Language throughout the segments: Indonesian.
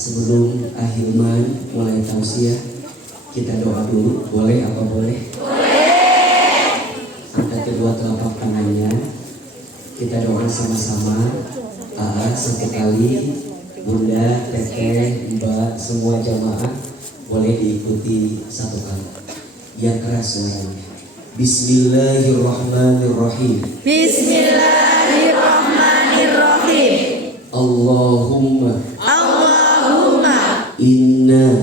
Sebelum Ahilman mulai tausiah, kita doa dulu. Boleh apa boleh? Boleh. Angkat kedua telapak tangannya. Kita doa sama-sama. Satu kali. Bunda, teteh, mbak, semua jamaah boleh diikuti satu kali. Yang keras suaranya. Bismillahirrahmanirrahim. Bismillahirrahmanirrahim. Allahumma Inna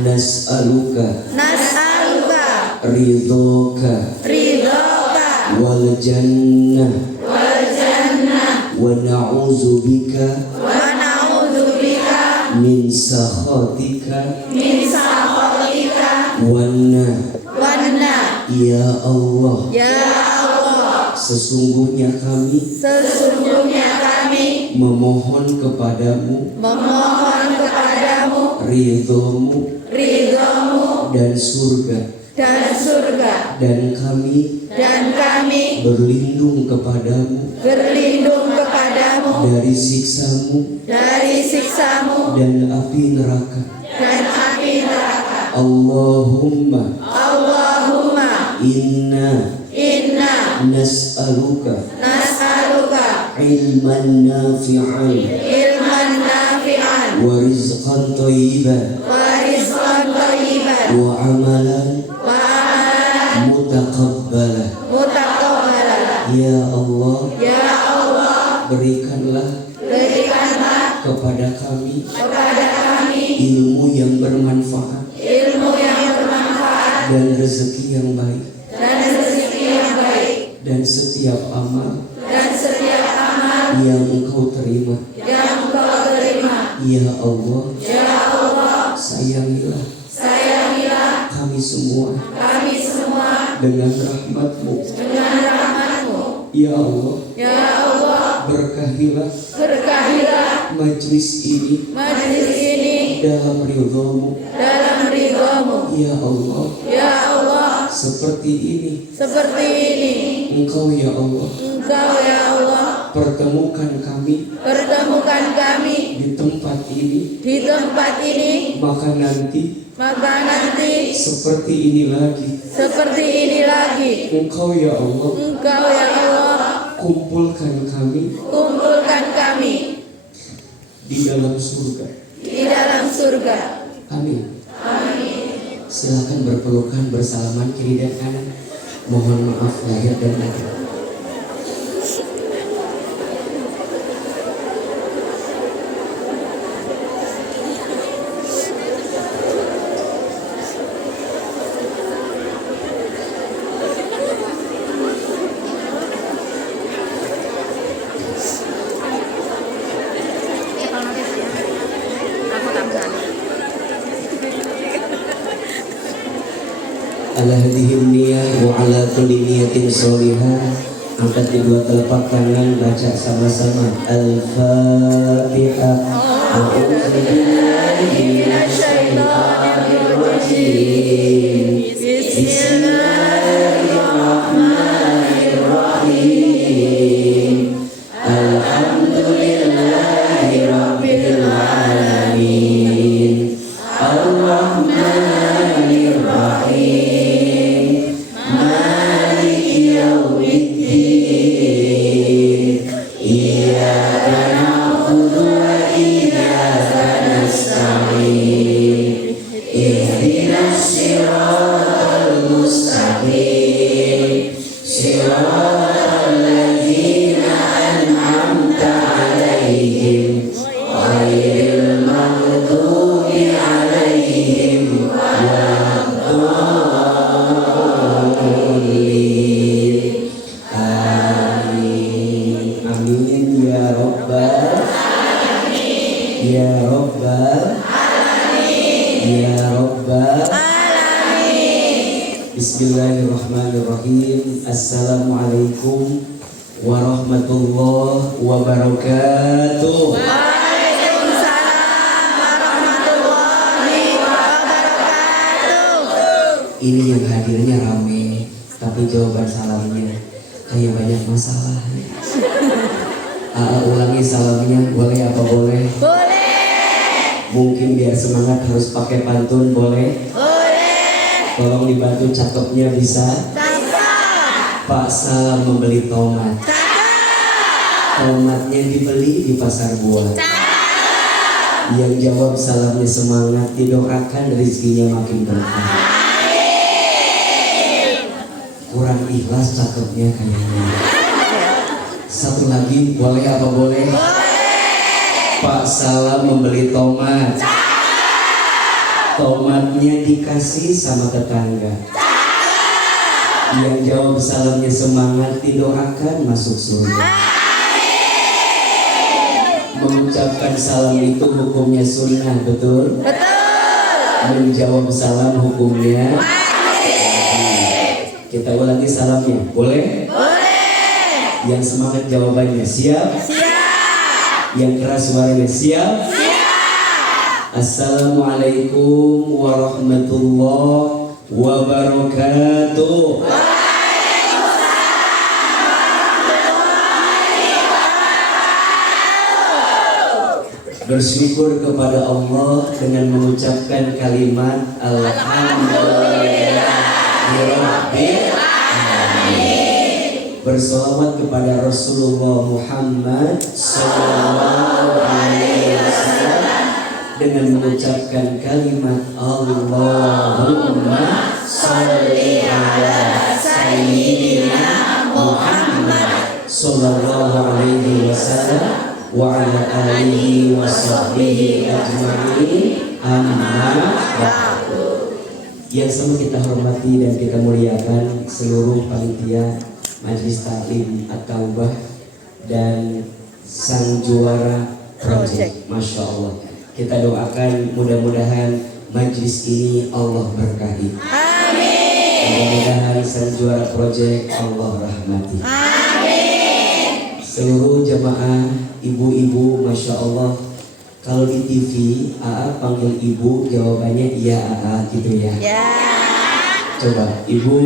nas'aluka ridhoka wal jannah wa na'udzu bika min sakhatika wan ya Allah, sesungguhnya kami memohon kepadamu ridhomu dan surga, dan kami berlindung kepadamu dari siksamu dan api neraka. Allahumma inna nas'aluka ilman nafi'an wa rizqan thayyiban wa amalan mutaqabbalan. Ya Allah, berikanlah kepada kami ilmu yang bermanfaat dan rezeki yang baik, dan setiap amal yang Engkau terima. Ya Allah, sayangilah kami semua dengan rahmat-Mu. Ya Allah, berkahilah majlis ini dalam ridho-Mu. Ya Allah, seperti ini Engkau ya Allah pertemukan kami di tempat ini, maka nanti seperti ini lagi Engkau ya Allah kumpulkan kami di dalam surga. Amin. Silakan berpelukan bersalaman kiri dan kanan. Mohon maaf lahir dan batin. Ala hadhihim niyah wa ala kulli niyatin sholihah. Angkat kedua telapak tangan, baca sama-sama Al-Fatihah. A'udzu billahi minasyaitonir rajim. Bismillahirrahmanirrahim. Alhamdulillahi rabbil alamin. Ar-Rahmanir Rahim. Bismillahirrahmanirrahim. Assalamualaikum warahmatullahi wabarakatuh. Waalaikumsalam warahmatullahi wabarakatuh. Ini yang hadirnya rame, tapi jawaban salamnya kayak banyak masalah. Ulangi salamnya, boleh apa boleh? Boleh. Mungkin biar semangat harus pakai pantun, boleh? Tolong dibantu cakepnya bisa? Cakep. Pak Salam membeli tomat. Cakep. Tomatnya dibeli di pasar buah. Cakep. Yang jawab salamnya semangat, didoakan rezekinya makin berkah. Kurang ikhlas cakepnya kayaknya. Satu lagi, boleh apa boleh? Boleh. Pak Salam membeli tomat. Tomatnya dikasih sama tetangga. Yang jawab salamnya semangat, didoakan masuk surga. Mengucapkan salam itu hukumnya sunnah, betul? Betul. Menjawab salam hukumnya wajib. Kita ulangi salamnya, boleh? Boleh. Yang semangat jawabannya siap? Siap. Yang keras suaranya siap? Assalamualaikum warahmatullahi wabarakatuh. Bersyukur kepada Allah dengan mengucapkan kalimat Alhamdulillahirabbil alamin. Bersolawat kepada Rasulullah Muhammad sallallahu alaihi wasallam dengan mengucapkan kalimat Allahumma sholli ala sayyidina Muhammad sallallahu alaihi wasallam wa ala alihi wa sahbihi ajma'in, amma ba'du. Yang sama kita hormati dan kita muliakan seluruh panitia Majelis Taklim At-Taubah dan sang juara project. Masya Allah. Kita doakan mudah-mudahan majlis ini Allah berkahi. Amin. Mudah-mudahan sang juara project Allah rahmati. Amin. Seluruh jamaah ibu-ibu, Masya Allah. Kalau di TV, AA panggil ibu, jawabannya iya AA gitu ya. Ya. Coba, ibu.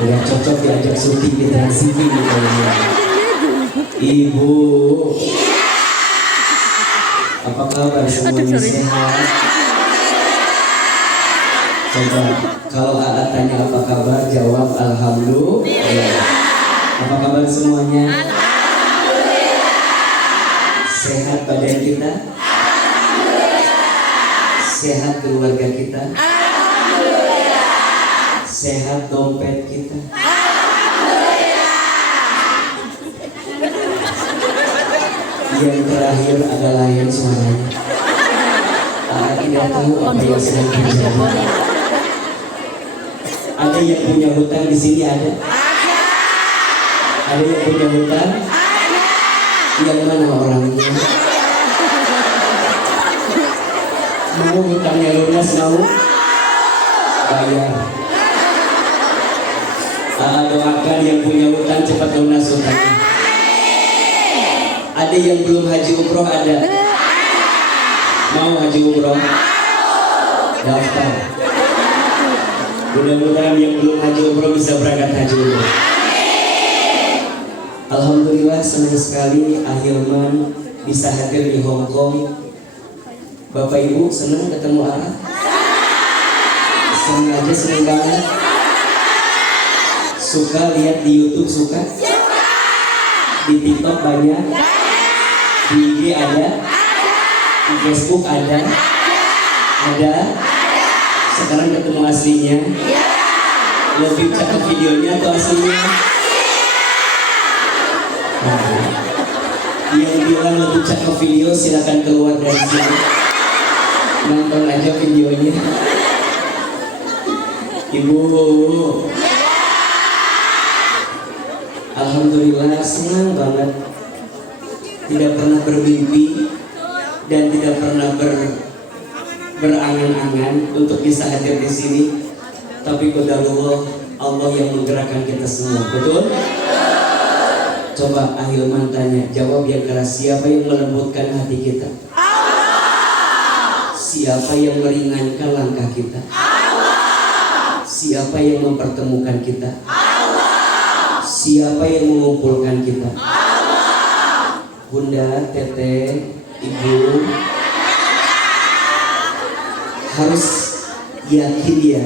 Udah cocok diajak syuting di Trans TV gitu ya. Ibu. Apa kabar semuanya sehat? Coba kalau AA tanya apa kabar, jawab alhamdulillah. Apa kabar semuanya? Alhamdulillah. Sehat badan kita? Alhamdulillah. Sehat keluarga kita? Alhamdulillah. Sehat dompet kita? Yang terakhir adalah yang suaranya. Tidak tahu apa yang sedang terjadi. Ada yang punya hutang di sini ada? Ada yang punya hutang? Yang mana orangnya? Mau hutangnya lunas, mau? Bayar. Doakan yang punya hutang cepat lunas hutangnya. Ada yang belum haji umroh ada? Mau haji umroh? Daftar. Mudah-mudahan yang belum haji umroh bisa berangkat haji umroh. Alhamdulillah senang sekali Ahilman bisa hadir di Hong Kong. Bapak Ibu senang ketemu Ara? Senang aja, senang banget. Suka lihat di YouTube, suka? Di TikTok banyak? Di IG ada? Di Facebook ada? Ada? Sekarang ketemu aslinya? Lebih cakep videonya atau aslinya? Yang bilang lebih cakep video silakan keluar dari sini. Nonton aja videonya. Ibu, alhamdulillah senang banget. Tidak pernah bermimpi dan tidak pernah berangan-angan untuk bisa hadir di sini. Tapi qadarullah, Allah yang menggerakkan kita semua. Betul? Coba Ahilman tanya, jawab yang keras. Siapa yang melembutkan hati kita? Allah. Siapa yang meringankan langkah kita? Allah. Siapa yang mempertemukan kita? Allah. Siapa yang mengumpulkan kita? Allah. Bunda, Teteh, Ibu harus yakin ya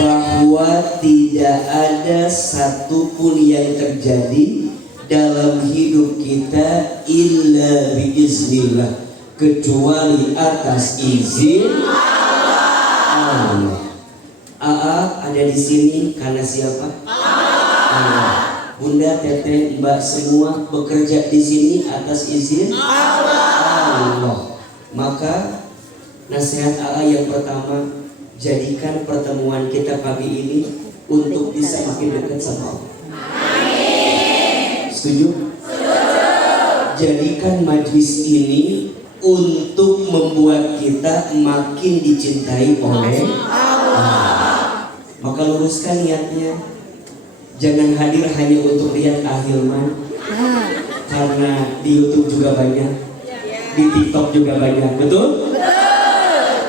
bahwa tidak ada satupun yang terjadi dalam hidup kita illa biiznillah, kecuali atas izin Allah. Ada di sini karena siapa? Allah. Bunda, Teteh, Mbak semua bekerja di sini atas izin Allah. Maka nasihat Allah yang pertama, jadikan pertemuan kita pagi ini untuk bisa makin dekat sama Allah. Amin. Setuju? Jadikan majlis ini untuk membuat kita makin dicintai oleh Allah. Maka luruskan niatnya. Jangan hadir hanya untuk lihat Ahilman, karena di YouTube juga banyak, di TikTok juga banyak, betul?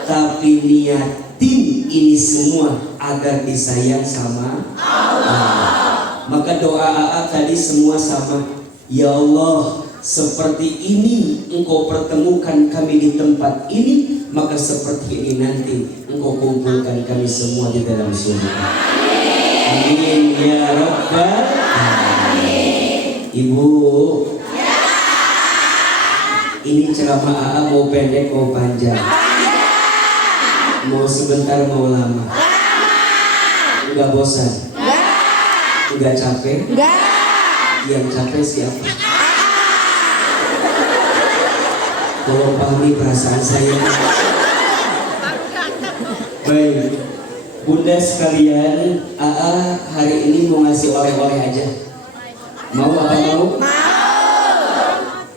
Tapi niatin ini semua agar disayang sama Allah. Maka doa AA tadi semua sama. Ya Allah, seperti ini Engkau pertemukan kami di tempat ini, maka seperti ini nanti Engkau kumpulkan kami semua di dalam surga. Amin ya Rabbal Alamin. Ibu, ini ceramah AA mau pendek mau panjang? Mau sebentar mau lama? Enggak bosan? Enggak capek? Yang capek siapa? Tolong pahami perasaan saya. Baik, Bunda sekalian, AA hari ini mau ngasih oleh-oleh aja. Mau apa mau?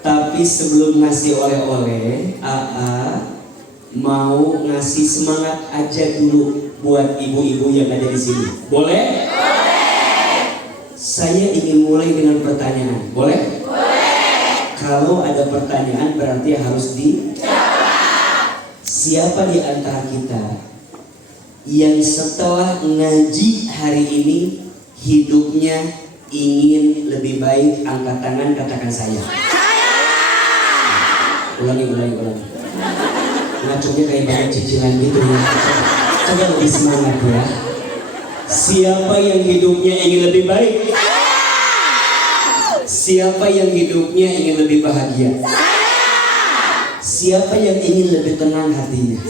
Tapi sebelum ngasih oleh-oleh, AA mau ngasih semangat aja dulu buat ibu-ibu yang ada di sini. Boleh? Boleh. Saya ingin mulai dengan pertanyaan. Boleh? Boleh. Kalau ada pertanyaan berarti harus dijawab. Siapa di antara kita yang setelah ngaji hari ini hidupnya ingin lebih baik? Angkat tangan, katakan saya. Ulangi. Ngacungnya kayak banyak cicilan gitu ya. Coba lebih semangat ya. Siapa yang hidupnya ingin lebih baik? Siapa yang hidupnya ingin lebih bahagia? Siapa yang ingin lebih tenang hatinya?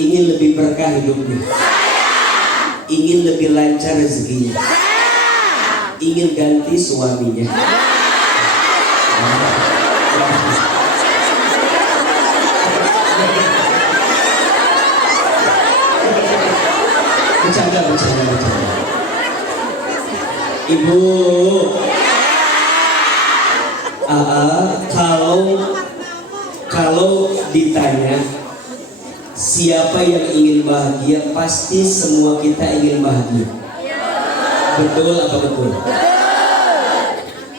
Ingin lebih berkah hidupnya? ingin lebih lancar rezekinya? Ingin ganti suaminya? Bercanda. Ibu, kalau ditanya siapa yang ingin bahagia, pasti semua kita ingin bahagia. Betul atau betul?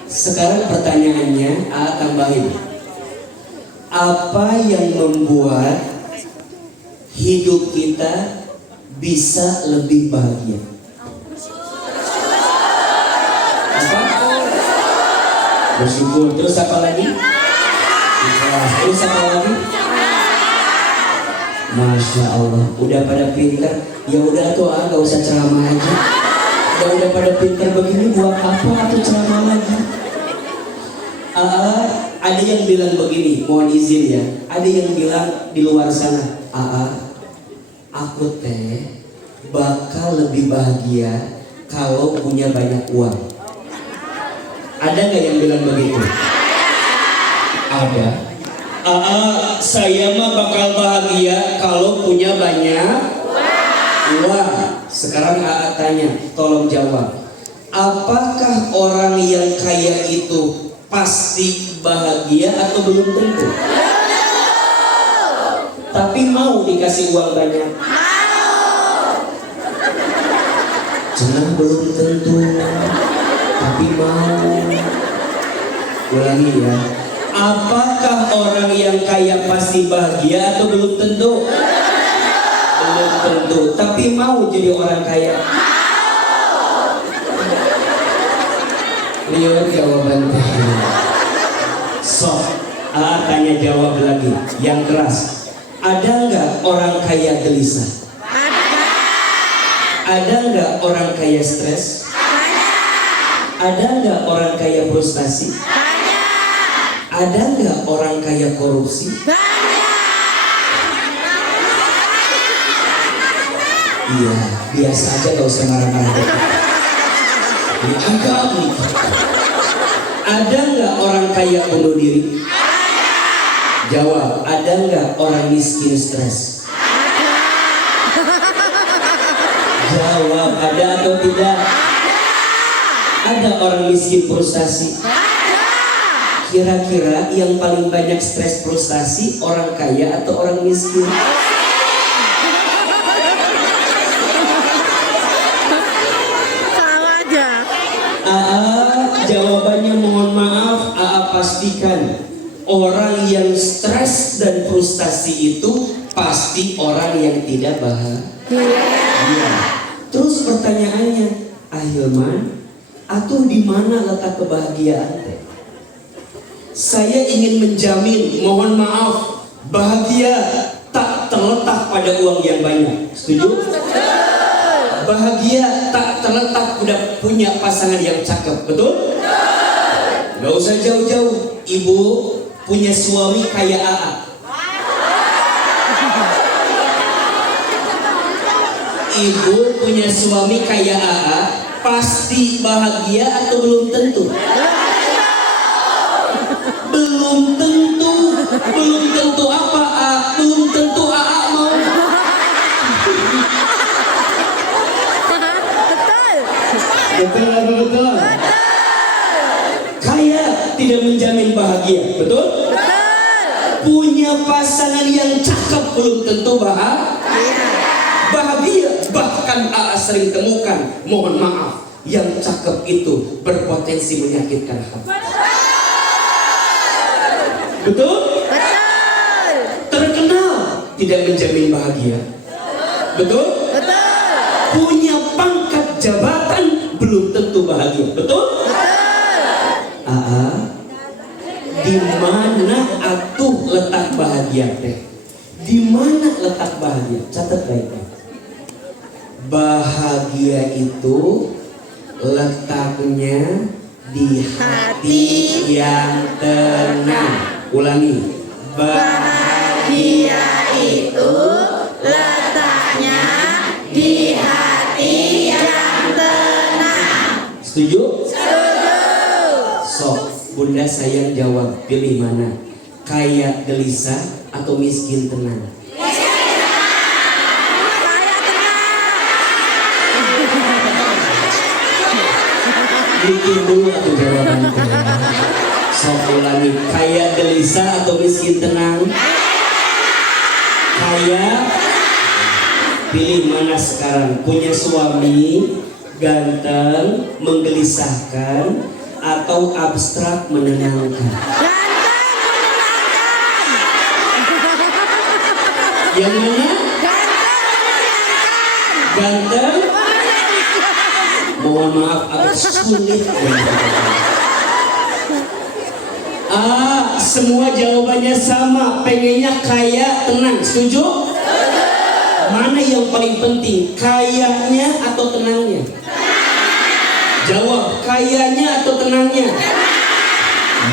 Sekarang pertanyaannya, tambahin. Apa yang membuat hidup kita bisa lebih bahagia? Apa? Bersyukur. Terus apa lagi? Ikhlas. Terus apa lagi? Masya Allah, udah pada pinter. Ya udah tuh, gak usah ceramah aja. Udah pada pinter begini, buat apa atau ceramah lagi? Ada yang bilang begini, mohon izin ya. Ada yang bilang di luar sana, aku teh bakal lebih bahagia kalau punya banyak uang. Ada nggak yang bilang begitu? Ada. Saya mah bakal bahagia kalau punya banyak uang. Sekarang tanya, tolong jawab. Apakah orang yang kaya itu pasti bahagia atau belum tentu? Tapi mau dikasih uang banyak? Cenah belum tentu, tapi mau. Ulangi ya. Apakah orang yang kaya pasti bahagia atau belum tentu? Belum tentu, tapi mau jadi orang kaya. Lihat jawabannya. Tanya jawab lagi yang keras. Ada nggak orang kaya gelisah? Ada nggak orang kaya stres? Ada nggak orang kaya frustasi? Ada nggak orang kaya korupsi? Iya, biasa aja, gak usah marah-marah. Ini agak nih. Ada nggak orang kaya bunuh diri? Jawab, ada nggak orang miskin stres? Jawab, ada atau tidak? Ada orang miskin frustasi? Kira-kira yang paling banyak stres frustasi orang kaya atau orang miskin? Salah aja. Jawabannya mohon maaf, pastikan orang yang stres dan frustasi itu pasti orang yang tidak bahagia. Terus pertanyaannya, Ahilman, atuh di mana letak kebahagiaan teh? Saya ingin menjamin, mohon maaf, bahagia tak terletak pada uang yang banyak. Setuju? Bahagia tak terletak pada punya pasangan yang cakep. Betul? Gak usah jauh-jauh. Ibu punya suami kayak AA. Ibu punya suami kayak AA, pasti bahagia atau belum tentu? Belum tentu. Belum tentu apa? Belum tentu AA mau. Betul. Kaya tidak menjamin bahagia, betul? Punya pasangan yang cakep belum tentu bahagia. Bahkan AA sering temukan, mohon maaf, yang cakep itu berpotensi menyakitkan hati. Betul? Terkenal tidak menjamin bahagia. Betul? Punya pangkat jabatan belum tentu bahagia. Betul? Di mana atuh letak bahagia teh? Di mana letak bahagia? Catat baik-baik. Bahagia itu letaknya di hati yang tenang. Ulangi. Bahagia itu letaknya di hati Setuju? Sok, Bunda sayang jawab, pilih mana? Kaya gelisah atau miskin tenang? Bikin dulu tuh jawabannya. Sok ulangi, kaya gelisah atau miskin tenang? Kaya. Pilih mana sekarang? Punya suami ganteng, menggelisahkan, atau abstrak menenangkan? Yang mana? Ganteng. Mohon maaf, agak sulit. Semua jawabannya sama, pengennya kaya, tenang. Setuju? Mana yang paling penting, kayanya atau tenangnya? Jawab, kayanya atau tenangnya?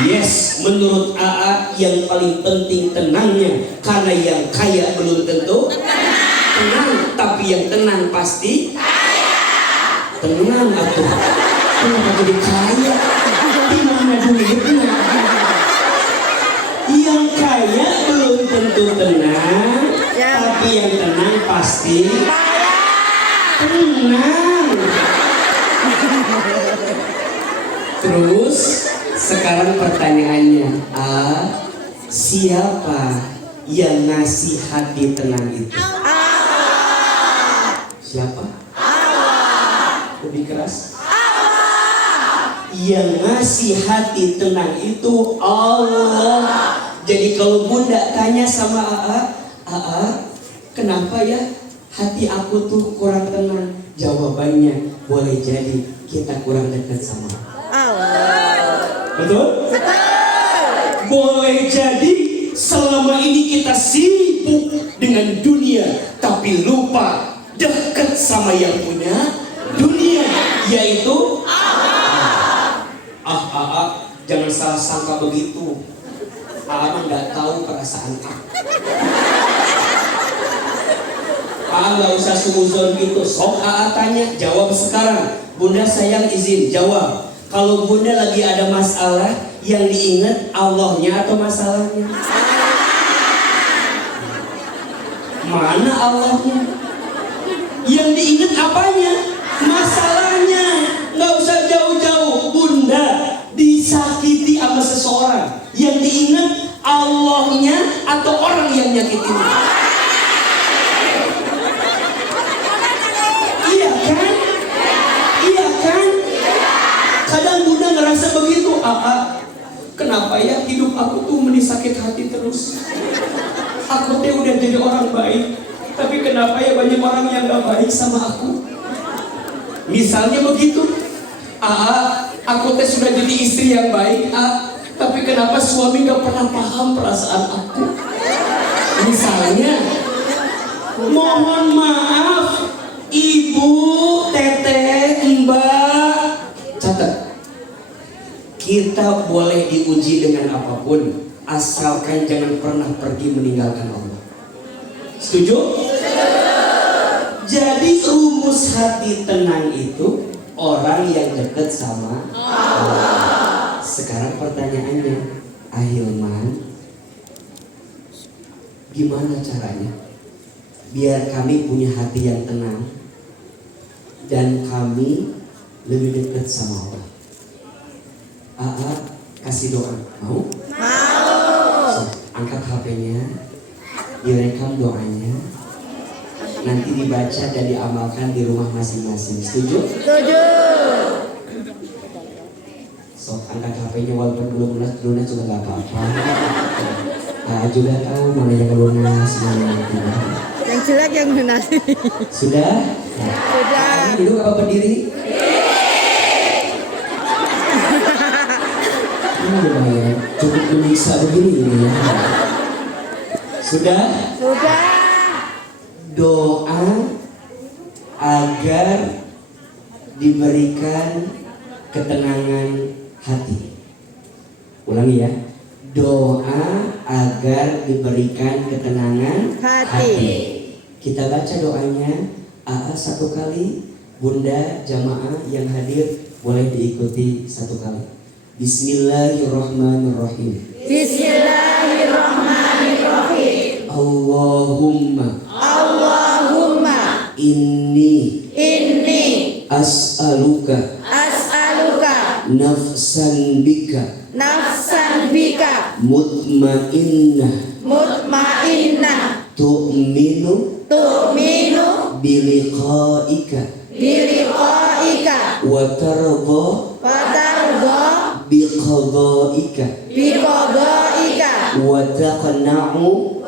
Yes, menurut AA yang paling penting tenangnya, karena yang kaya belum tentu tenang, tapi yang tenang pasti tenang. Atau kenapa jadi kaya? Di mana duitnya? Yang kaya belum tentu tenang, tapi yang tenang pasti tenang. Terus sekarang pertanyaannya, siapa yang ngasih hati tenang itu? Siapa? Lebih keras. Yang ngasih hati tenang itu Allah. Jadi kalau Bunda tanya sama AA, kenapa ya hati aku tuh kurang tenang? Jawabannya boleh jadi kita kurang dekat sama Allah. Betul? Boleh jadi selama ini kita sibuk dengan dunia, tapi lupa dekat sama yang punya dunia, yaitu jangan salah sangka begitu. Nggak tahu perasaan nggak usah suuzon gitu. Sok tanya, jawab sekarang. Bunda sayang izin jawab. Kalau Bunda lagi ada masalah, yang diingat Allahnya atau masalahnya? Mana Allahnya? Yang diingat apanya? Masalahnya. Nggak usah jauh-jauh. Bunda disakiti sama seseorang, yang diingat Allahnya atau orang yang nyakitin? Iya kan? Iya kan? Kadang Bunda ngerasa begitu. Kenapa ya hidup aku tuh sakit hati terus? Aku tuh udah jadi orang baik, tapi kenapa ya banyak orang yang gak baik sama aku? Misalnya begitu. Aku teh sudah jadi istri yang baik, tapi kenapa suami gak pernah paham perasaan aku? Misalnya, mohon maaf, ibu, teteh, mbak, catat. Kita boleh diuji dengan apapun, asalkan jangan pernah pergi meninggalkan Allah. Setuju? Jadi rumus hati tenang itu orang yang dekat sama Allah. Sekarang pertanyaannya, Ahilman, gimana caranya biar kami punya hati yang tenang dan kami lebih dekat sama Allah? Kasih doa, mau? So, angkat HP-nya, direkam doanya, nanti dibaca dan diamalkan di rumah masing-masing. Setuju? Setuju. So, angkat HP-nya walaupun belum lunas juga gak apa-apa. Juga tahu mana yang lunas, mana yang tidak. Yang jelek yang lunas. Sudah? Sudah. Duduk apa berdiri? Ini lumayan, cukup menyiksa begini ini ya. Sudah? Sudah. Doa agar diberikan ketenangan hati. Ulangi ya. Doa agar diberikan ketenangan hati. Kita baca doanya. AA satu kali, Bunda jamaah yang hadir Boleh diikuti satu kali. Bismillahirrahmanirrahim. Bismillahirrahmanirrahim. Allahumma inni as'aluka nafsan bika mutmainnah tu'minu biliqa'ika wa tarda biqada'ika wa taqna'u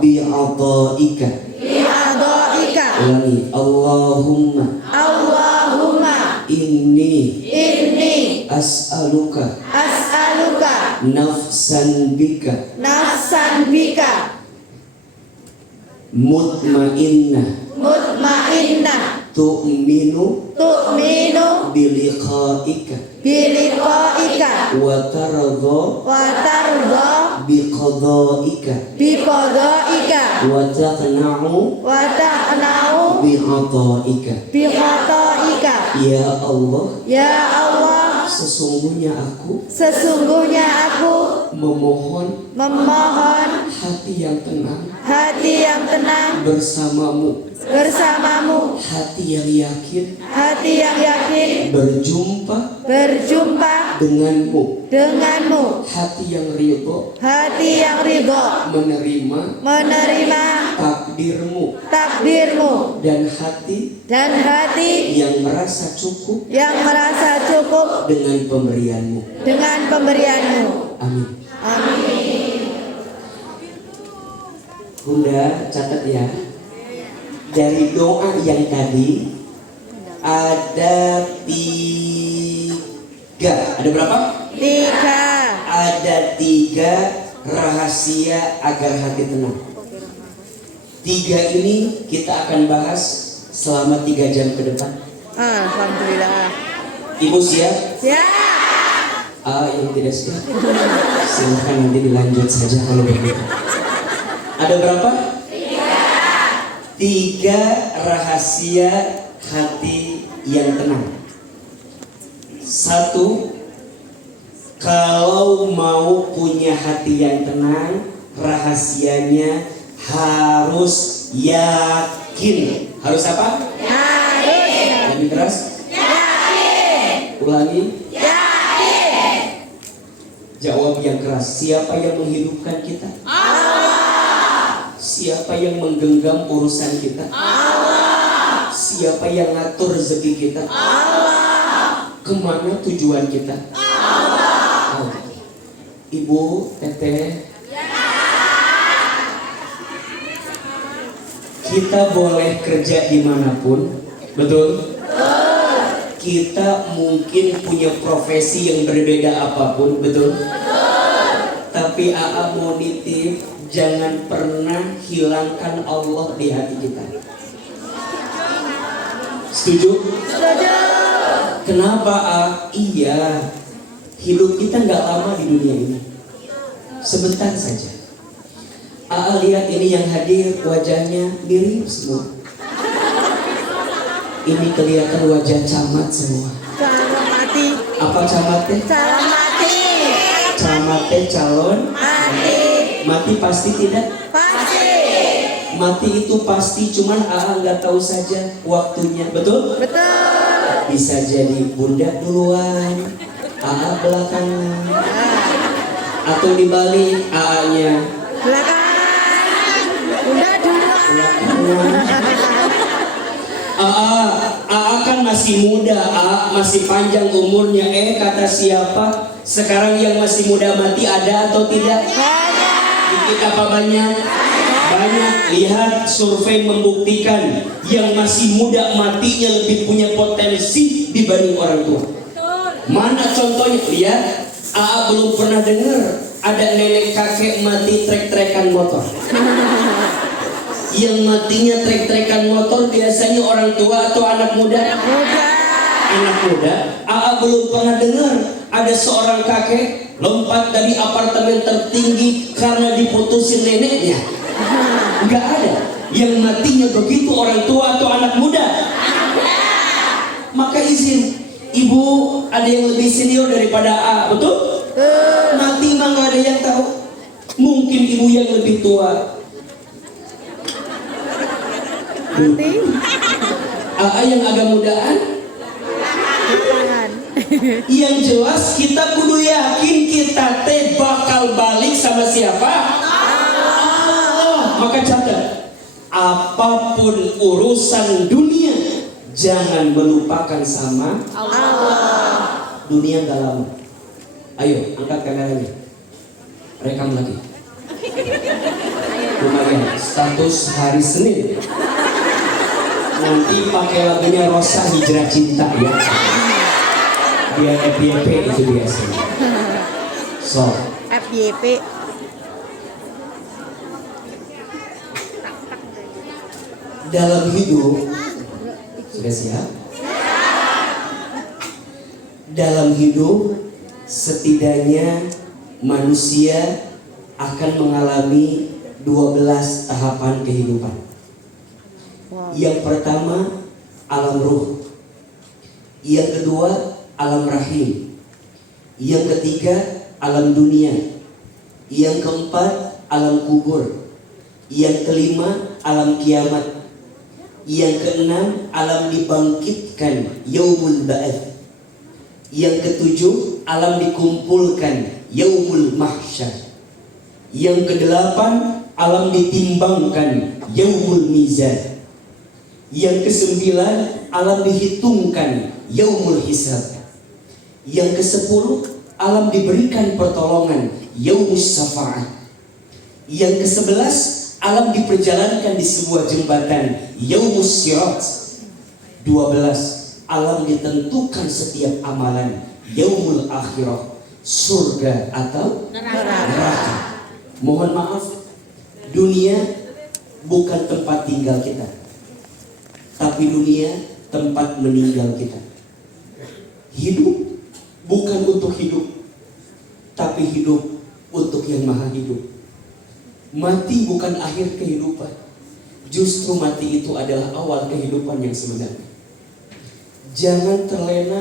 bi'ada'ika. Ulangi. Allahumma inni as'aluka nafsan bika mutmainnah tu'minu biliqa'ika wa tarda biqada'ika wa taqna'u bi'ada'ika. Ya Allah, sesungguhnya aku memohon hati yang tenang bersamamu, hati yang yakin berjumpa denganmu, hati yang ridho menerima takdirmu, dan hati yang merasa cukup dengan pemberianmu. Amin. Bunda catat ya, dari doa yang tadi ada 3. Ada berapa? 3. Ada 3 rahasia agar hati tenang. 3 ini kita akan bahas selama 3 jam ke depan. Alhamdulillah. Ibu siap? Siap. Yang tidak siap, silahkan nanti dilanjut saja kalau begitu. Ada berapa? 3 rahasia hati yang tenang. 1, kalau mau punya hati yang tenang, rahasianya harus yakin. Harus apa? Harus. Lebih keras? Yakin. Ulangi. Yakin. Jawab yang keras. Siapa yang menghidupkan kita? Allah. Siapa yang menggenggam urusan kita? Allah. Siapa yang ngatur rezeki kita? Allah. Kemana tujuan kita? Allah. Ibu, Teteh, kita boleh kerja dimanapun, betul? Kita mungkin punya profesi yang berbeda apapun, betul? Tapi AA mau nitip, jangan pernah hilangkan Allah di hati kita. Setuju? Setuju. Kenapa A? Iya, hidup kita nggak lama di dunia ini, sebentar saja. AA lihat ini yang hadir wajahnya mirip semua. Ini kelihatan wajah camat semua. Calon mati. Apa camat teh? Calon mati. Camat teh calon Mati. mati pasti tidak? Pasti. Mati itu pasti, cuman AA nggak tahu saja waktunya, betul? Betul. Bisa jadi bunda duluan, AA belakangan, atau dibalik AA-nya Belakang. Udah duluan. belakangan. AA kan masih muda, masih panjang umurnya. Kata siapa? Sekarang yang masih muda mati ada atau tidak? Banyak. Dikit apa banyak? Banyak. Lihat survei membuktikan yang masih muda matinya lebih punya potensi dibanding orang tua. Mana contohnya? Lihat, AA belum pernah dengar ada nenek kakek mati trek-trekan motor. Yang matinya trek-trekan motor biasanya orang tua atau anak muda? Anak muda. AA belum pernah dengar ada seorang kakek lompat dari apartemen tertinggi karena diputusin neneknya. Enggak ada. Yang matinya begitu orang tua atau anak muda? Maka izin ada yang lebih senior daripada A, betul? Mati mah nggak ada yang tahu. Mungkin ibu yang lebih tua. Mati. A yang agak mudaan. Tangan. Yang jelas kita kudu yakin kita teh bakal balik sama siapa? Allah. Maka catat, apapun urusan dunia jangan melupakan sama Allah. dunia gak lama. Ayo angkat kameranya, rekam lagi. Lumayan, status hari Senin. Nanti pakai lagunya Rosa Hijrah Cinta ya. Biar FYP itu biasanya. So, FYP. dalam hidup sudah siap? Dalam hidup setidaknya manusia akan mengalami 12 tahapan kehidupan. Yang pertama alam ruh, yang kedua alam rahim, yang ketiga alam dunia, yang keempat alam kubur, yang kelima alam kiamat, yang keenam alam dibangkitkan yaumul ba'ats, yang ketujuh alam dikumpulkan yaumul mahsyar, yang kedelapan alam ditimbangkan yaumul mizan, yang kesembilan alam dihitungkan yaumul hisab, yang kesepuluh alam diberikan pertolongan yaumus syafa'ah, yang kesebelas alam diperjalankan di sebuah jembatan yaumus sirat, 12 alam ditentukan setiap amalan yaumul akhirah, surga atau neraka. Mohon maaf, dunia bukan tempat tinggal kita, tapi dunia tempat meninggal kita. Hidup bukan untuk hidup, tapi hidup untuk yang maha hidup. Mati bukan akhir kehidupan, justru mati itu adalah awal kehidupan yang sebenarnya. Jangan terlena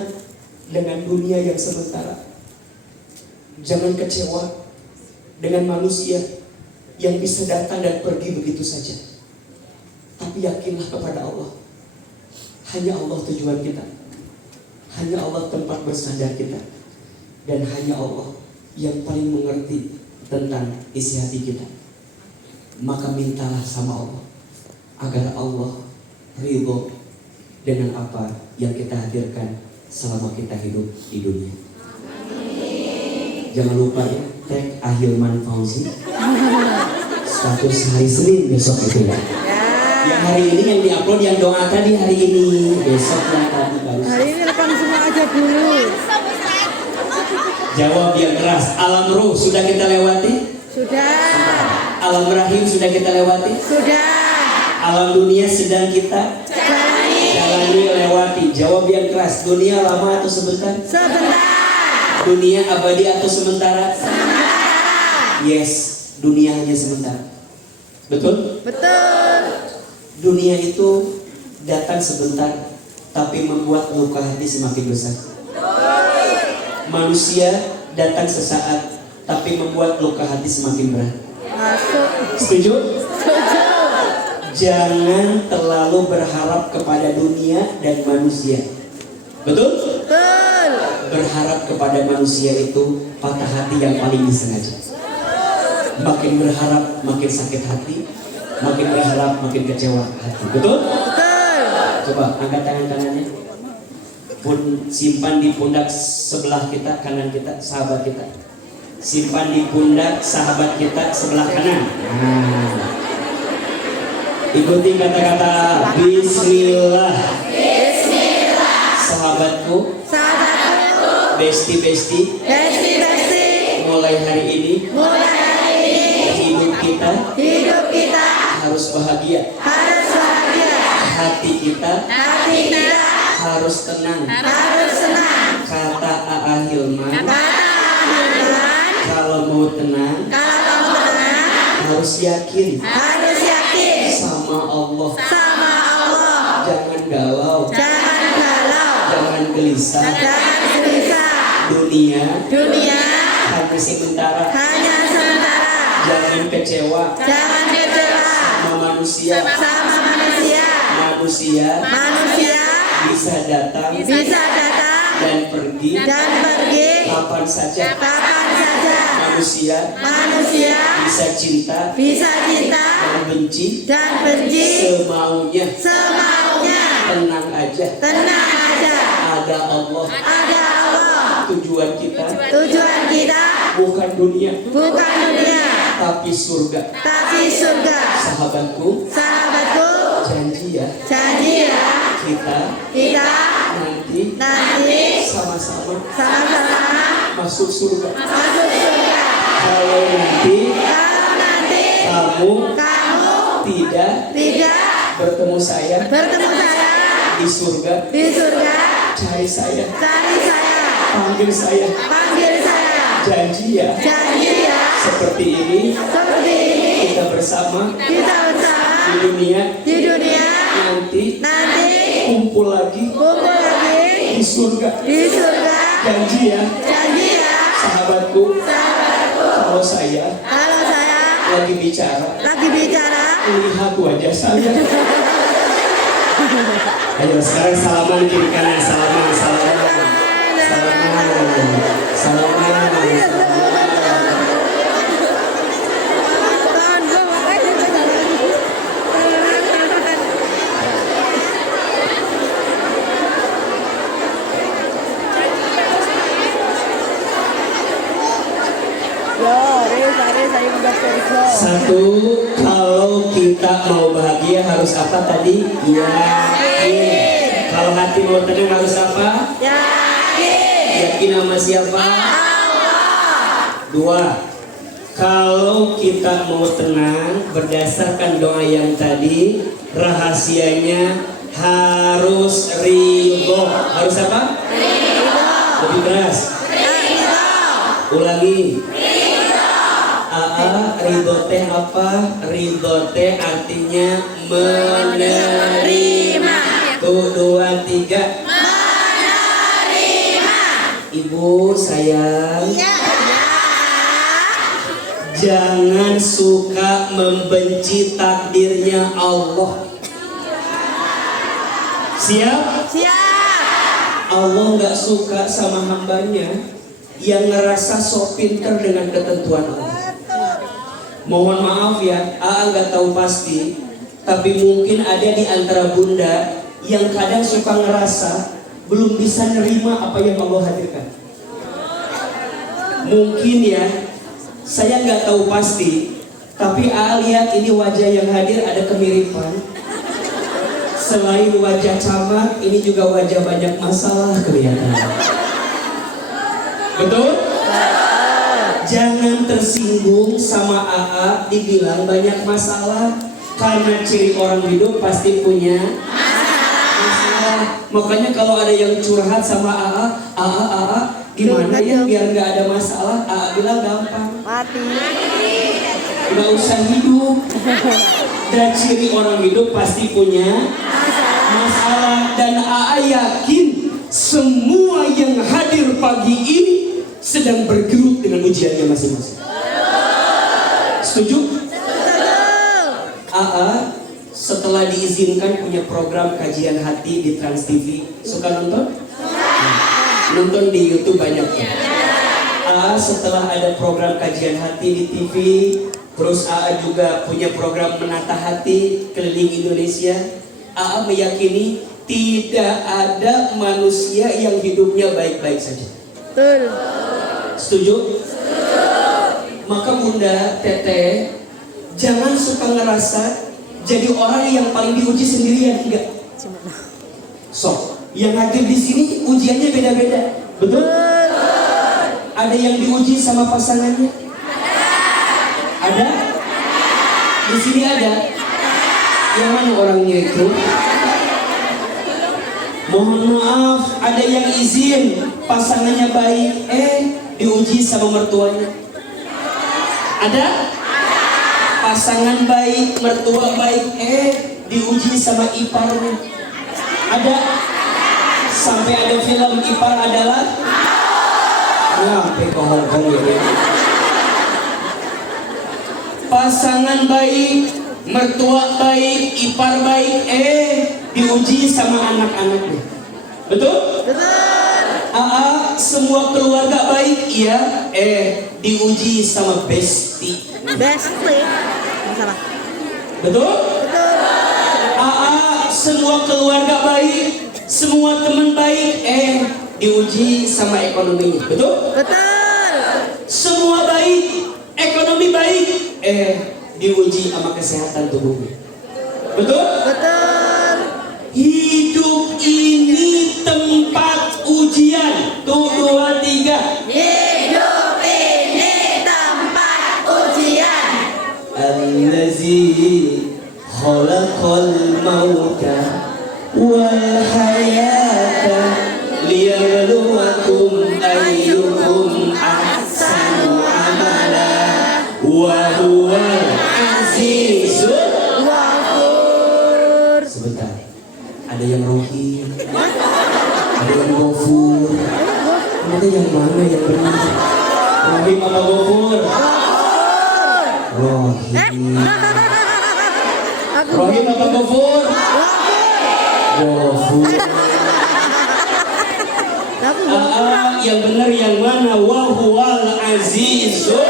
dengan dunia yang sementara. Jangan kecewa dengan manusia yang bisa datang dan pergi begitu saja. Tapi yakinlah kepada Allah. Hanya Allah tujuan kita, hanya Allah tempat bersandar kita, dan hanya Allah yang paling mengerti tentang isi hati kita. Maka mintalah sama Allah agar Allah ridho dengan apa yang kita hadirkan selama kita hidup di dunia. Jangan lupa ya, tag Ahilman Fauzi. Status hari Senin besok itu ya. Yang hari ini yang diupload, yang doa tadi hari ini, besok yang tadi baru. Hari ini rekam semua aja dulu. Jawab yang keras. Alam ruh sudah kita lewati? Sudah. Alam rahim sudah kita lewati? Sudah. Alam dunia sedang kita jalani lewati. Jawab yang keras. Dunia lama atau sebentar? Sebentar. Dunia abadi atau sementara? Sebentar. Yes, dunia hanya sementara. Betul? Betul. Dunia itu datang sebentar, tapi membuat luka hati semakin besar. Manusia datang sesaat, tapi membuat luka hati semakin berat. Masuk. Setuju? Setuju. Jangan terlalu berharap kepada dunia dan manusia. Betul? Betul. Berharap kepada manusia itu patah hati yang paling disengaja. Makin berharap makin sakit hati, makin berharap makin kecewa hati. Betul? Betul. Coba angkat tangan-tangannya. Pun simpan di pundak sebelah kita, kanan kita, sahabat kita. Simpan di pundak sahabat kita sebelah kanan. Ikuti kata-kata Bismillah. Bismillah. Sahabatku, Sahabatku. besti-besti, Besti-besti. mulai hari ini Mulai hari ini hidup kita harus bahagia. harus bahagia. Hati kita Hati kita harus tenang. harus senang. Kata A.A. Hilman, Kata Hilman, kalau mau tenang kalau mau tenang harus yakin harus yakin sama Allah. sama Allah. Jangan galau, Jangan galau. jangan gelisah, Jangan gelisah. Dunia Dunia hanya sementara. hanya sementara. Jangan kecewa Jangan kecewa sama manusia. sama manusia. Manusia bisa datang Bisa datang dan pergi dan pergi kapan saja. kapan saja. Manusia Bisa cinta dan benci dan benci semaunya. Tenang aja. Ada Allah. Tujuan kita Tujuan kita bukan dunia, bukan dunia, tapi surga. Sahabatku, janji ya, kita nanti sama-sama masuk surga. Kalau nanti kamu tidak bertemu saya di surga, cari saya, panggil saya. Janji ya, seperti ini kita bersama di dunia, nanti kumpul lagi di surga. Janji ya, sahabatku, kalau saya lagi bicara, lihat wajah saya. Ayo sekarang salaman kiri kanan, salaman. Satu, kalau kita mau bahagia harus apa tadi? Yakin. Kalau hati mau tenang harus apa? Yakin sama siapa? Dua, kalau kita mau tenang berdasarkan doa yang tadi, rahasianya harus ridho. Harus apa? Lebih keras. Ulangi. Ridho teh apa? Ridho teh artinya menerima. 1, 2, 3. Menerima. Ibu sayang, jangan suka membenci takdirnya Allah. Siap? Allah nggak suka sama hambanya yang ngerasa sok pinter dengan ketentuan Allah. Mohon maaf ya, nggak tahu pasti, tapi mungkin ada di antara bunda yang kadang suka ngerasa belum bisa nerima apa yang Allah hadirkan. Mungkin ya, saya nggak tahu pasti, tapi lihat ini wajah yang hadir ada kemiripan. Selain wajah camat, ini juga wajah banyak masalah kelihatan. Betul? Jangan tersinggung sama dibilang banyak masalah, karena ciri orang hidup pasti punya masalah. Makanya kalau ada yang curhat sama gimana ya biar nggak ada masalah, bilang gampang, Mati. nggak usah hidup. Dan ciri orang hidup pasti punya masalah. Dan yakin semua yang hadir pagi ini sedang bergelut dengan ujiannya masing-masing. Setuju? Setelah diizinkan punya program kajian hati di Trans TV, suka nonton? Nonton di YouTube banyak. Setelah ada program kajian hati di TV, terus juga punya program menata hati keliling Indonesia. Meyakini tidak ada manusia yang hidupnya baik-baik saja. Betul. Setuju? Maka bunda, teteh, jangan suka ngerasa jadi orang yang paling diuji sendirian. Enggak. Yang hadir di sini ujiannya beda-beda. Betul? Ada yang diuji sama pasangannya? Ada? Di sini ada? Yang mana orangnya itu? Mohon maaf, ada yang izin pasangannya baik, diuji sama mertuanya. Ada? Pasangan baik, mertua baik, diuji sama iparnya. Ada? Sampai ada film ipar adalah sampai ke Hongkong gitu. Pasangan baik, mertua baik, ipar baik, diuji sama anak-anaknya. Betul? Semua keluarga baik, iya, diuji sama bestie. Masalah. Betul? Semua keluarga baik, semua teman baik, diuji sama ekonominya. Betul? Semua baik, ekonomi baik, diuji sama kesehatan tubuhnya. Betul? Hidup ini tempat ujian. 1, 2, 3. Hidup ini tempat ujian. Allazi khalaqal mauta wal hayata liyabluwakum ayyukum ahsanu amala wa huwal azizul ghafur. Sebentar. Ada yang Rohim, ada yang Ghafur. Ada yang mana yang benar? Rohim apa Ghafur? Rohim. Rohim apa Ghafur? Ghafur. Yang benar yang mana? Wa huwal azizul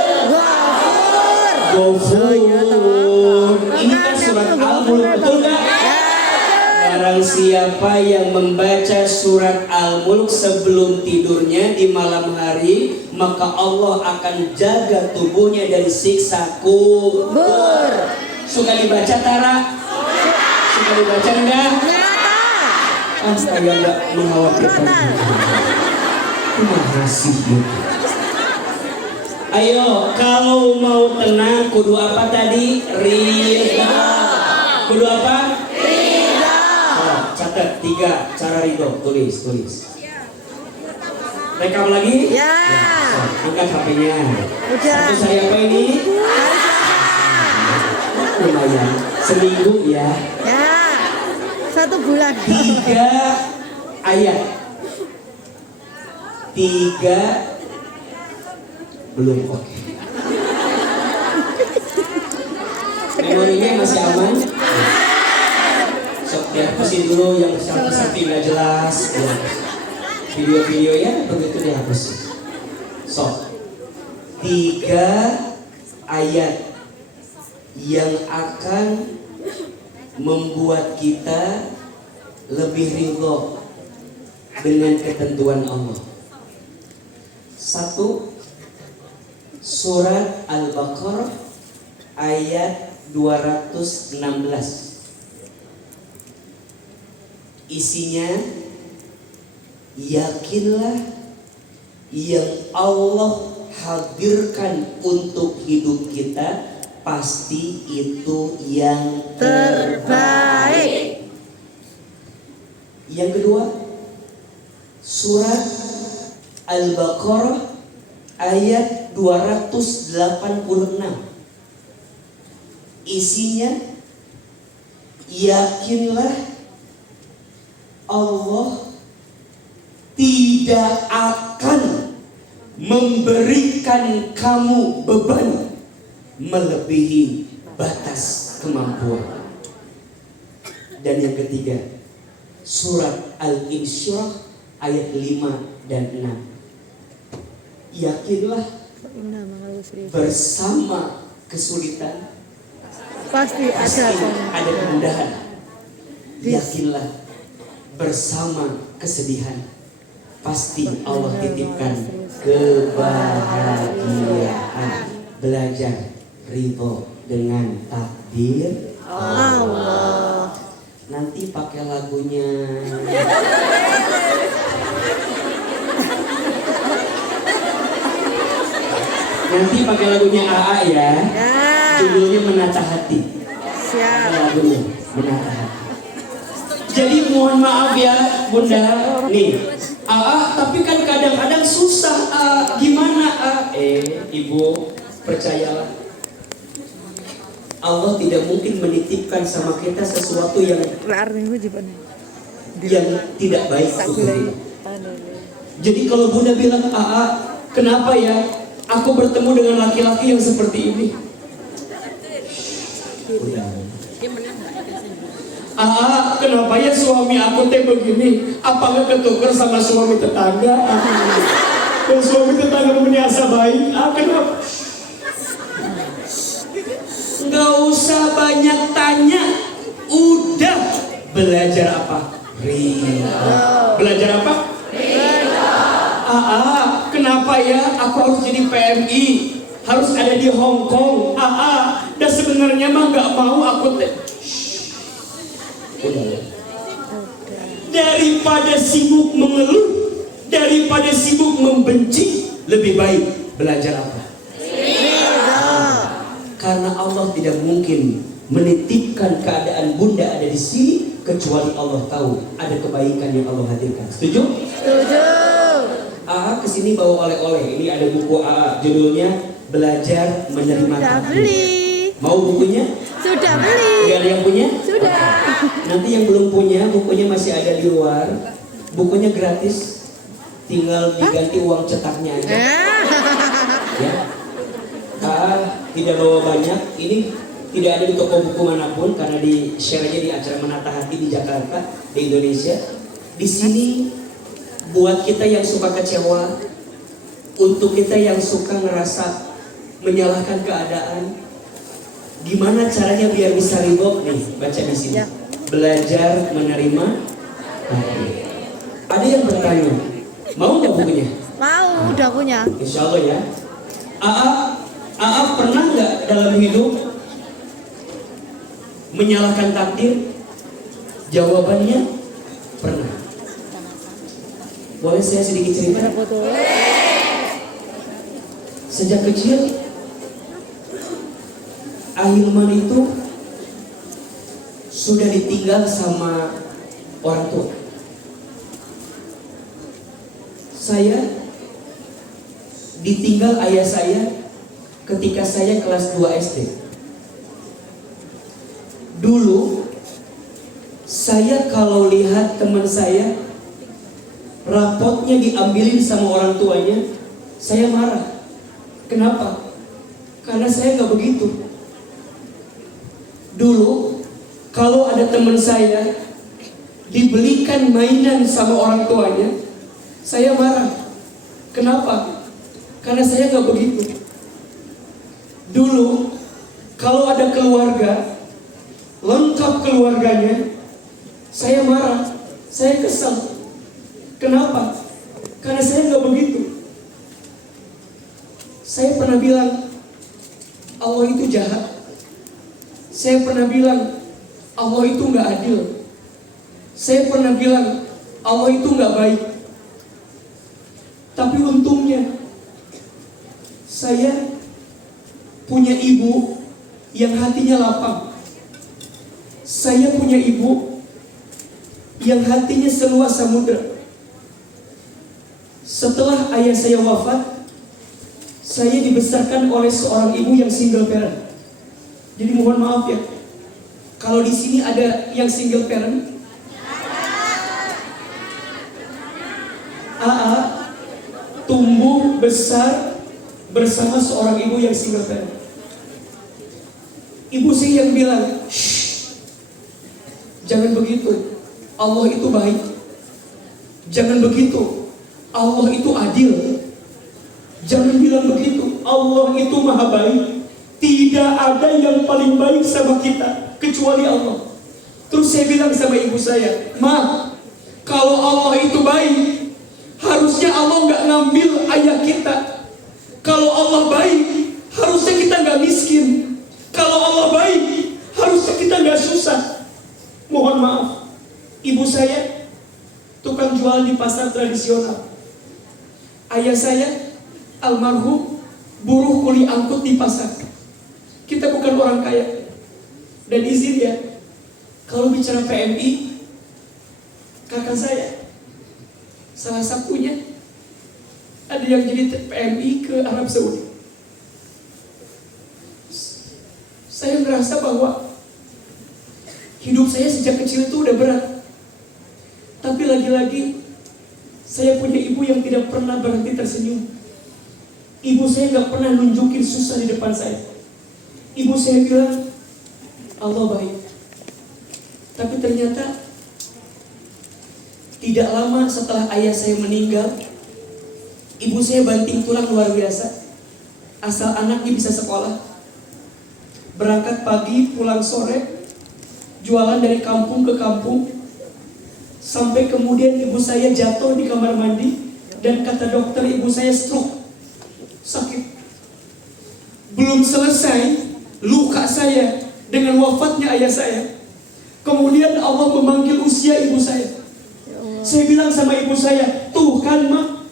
Ghafur. Ini kan surat Al-Mulk, betul gak? Barang siapa yang membaca surat Al-Mulk sebelum tidurnya di malam hari, maka Allah akan jaga tubuhnya dari siksa kubur. Suka dibaca Tara? Suka dibaca enggak? Saya enggak mengkhawatirkan. Terima kasih. Ayo, kalau mau tenang kudu apa tadi? Ridha. Kudu apa? Catat 3 cara ridho, tulis. Rekam lagi? Ya. Angkat HP-nya. Satu saya apa ini? Lumayan. Seminggu ya. 1 bulan. 3 ayat. 3 belum oke. Memorinya masih aman? Dihapusin dulu yang selfie nggak jelas, video-video ya begitu dihapusin. 3 ayat yang akan membuat kita lebih ridho dengan ketentuan Allah. 1, surat Al-Baqarah ayat 216. Isinya, yakinlah yang Allah hadirkan untuk hidup kita pasti itu yang terbaik. Yang kedua, surat Al-Baqarah ayat 286. Isinya, yakinlah Allah tidak akan memberikan kamu beban melebihi batas kemampuan. Dan yang ketiga, surat Al-Insyirah ayat 5 dan 6. Yakinlah bersama kesulitan pasti ada kemudahan. Yakinlah bersama kesedihan pasti Allah titipkan kebahagiaan. Belajar ridho dengan takdir Allah. Nanti pakai lagunya. Nanti pakai lagunya AA ya. Judulnya Menata Hati. Siap. Lagunya Menata Hati. Jadi mohon maaf ya Bunda, nih, tapi kan kadang-kadang susah, gimana? Ibu, percayalah, Allah tidak mungkin menitipkan sama kita sesuatu yang tidak baik untuk kita. Jadi kalau Bunda bilang, kenapa ya aku bertemu dengan laki-laki yang seperti ini? Kenapa ya suami aku teh begini? Apakah ketukar sama suami tetangga? Dan suami tetangga punya baik. Kenapa? Nggak usah banyak tanya. Udah belajar apa? Ridho. Belajar apa? Ridho. Kenapa ya aku harus jadi PMI? Harus ada di Hong Kong. Dan sebenarnya mah nggak mau aku teh. Daripada sibuk mengeluh, daripada sibuk membenci, lebih baik belajar apa? Karena Allah tidak mungkin menitipkan keadaan bunda ada di sini kecuali Allah tahu ada kebaikan yang Allah hadirkan. Setuju? Setuju. Kesini bawa oleh-oleh. Ini ada buku judulnya Belajar Menerima Sudah Takdir. beli. Mau bukunya? Sudah beli. Gak ada yang punya? Sudah. Nanti yang belum punya, bukunya masih ada di luar. Bukunya gratis. Tinggal diganti uang cetaknya aja. Ya. Tidak bawa banyak. Ini tidak ada di toko buku manapun karena di share aja di acara Menata Hati di Jakarta, di Indonesia. Di sini buat kita yang suka kecewa, untuk kita yang suka ngerasa menyalahkan keadaan, gimana caranya biar bisa ridho nih? Baca di sini. Ya. Belajar menerima takdir. Ada yang bertanya, mau nggak bukunya? Mau, udah punya. Insya Allah ya. Pernah nggak dalam hidup menyalahkan takdir? Jawabannya pernah. Boleh saya sedikit cerita? Sejak kecil Ahilman itu sudah ditinggal sama orang tua. Saya ditinggal ayah saya ketika saya kelas 2 SD. Dulu saya kalau lihat teman saya rapotnya diambilin sama orang tuanya, saya marah. Kenapa? Karena saya nggak begitu. Dulu kalau ada teman saya dibelikan mainan sama orang tuanya, saya marah. Kenapa? Karena saya nggak begitu. Dulu kalau ada keluarga lengkap keluarganya, saya marah, saya kesal. Kenapa? Karena saya nggak begitu. Saya pernah bilang Allah itu jahat. Saya pernah bilang Allah itu nggak adil. Saya pernah bilang Allah itu nggak baik. Tapi untungnya saya punya ibu yang hatinya lapang. Saya punya ibu yang hatinya seluas samudra. Setelah ayah saya wafat, saya dibesarkan oleh seorang ibu yang single parent. Jadi mohon maaf ya, kalau di sini ada yang single parent, tumbuh besar bersama seorang ibu yang single parent. Ibu saya yang bilang, shh, jangan begitu, Allah itu baik. Jangan begitu, Allah itu adil. Jangan bilang begitu, Allah itu maha baik. Tidak ada yang paling baik sama kita kecuali Allah. Terus saya bilang sama ibu saya, Ma, kalau Allah itu baik, harusnya Allah nggak ngambil ayah kita. Kalau Allah baik, harusnya kita nggak miskin. Kalau Allah baik, harusnya kita nggak susah. Mohon maaf, ibu saya tukang jual di pasar tradisional. Ayah saya almarhum buruh kuli angkut di pasar. Kita bukan orang kaya. Dan izin ya, kalau bicara PMI, kakak saya salah satunya ada yang jadi PMI ke Arab Saudi. Saya merasa bahwa hidup saya sejak kecil itu udah berat. Tapi lagi-lagi saya punya ibu yang tidak pernah berhenti tersenyum. Ibu saya gak pernah nunjukin susah di depan saya. Ibu saya bilang, Allah baik. Tapi ternyata tidak lama setelah ayah saya meninggal, ibu saya banting tulang luar biasa. Asal anaknya bisa sekolah, berangkat pagi, pulang sore, jualan dari kampung ke kampung, sampai kemudian ibu saya jatuh di kamar mandi, dan kata dokter ibu saya stroke, sakit. Belum selesai luka saya dengan wafatnya ayah saya, kemudian Allah memanggil usia ibu saya. Saya bilang sama ibu saya, tuh kan mak,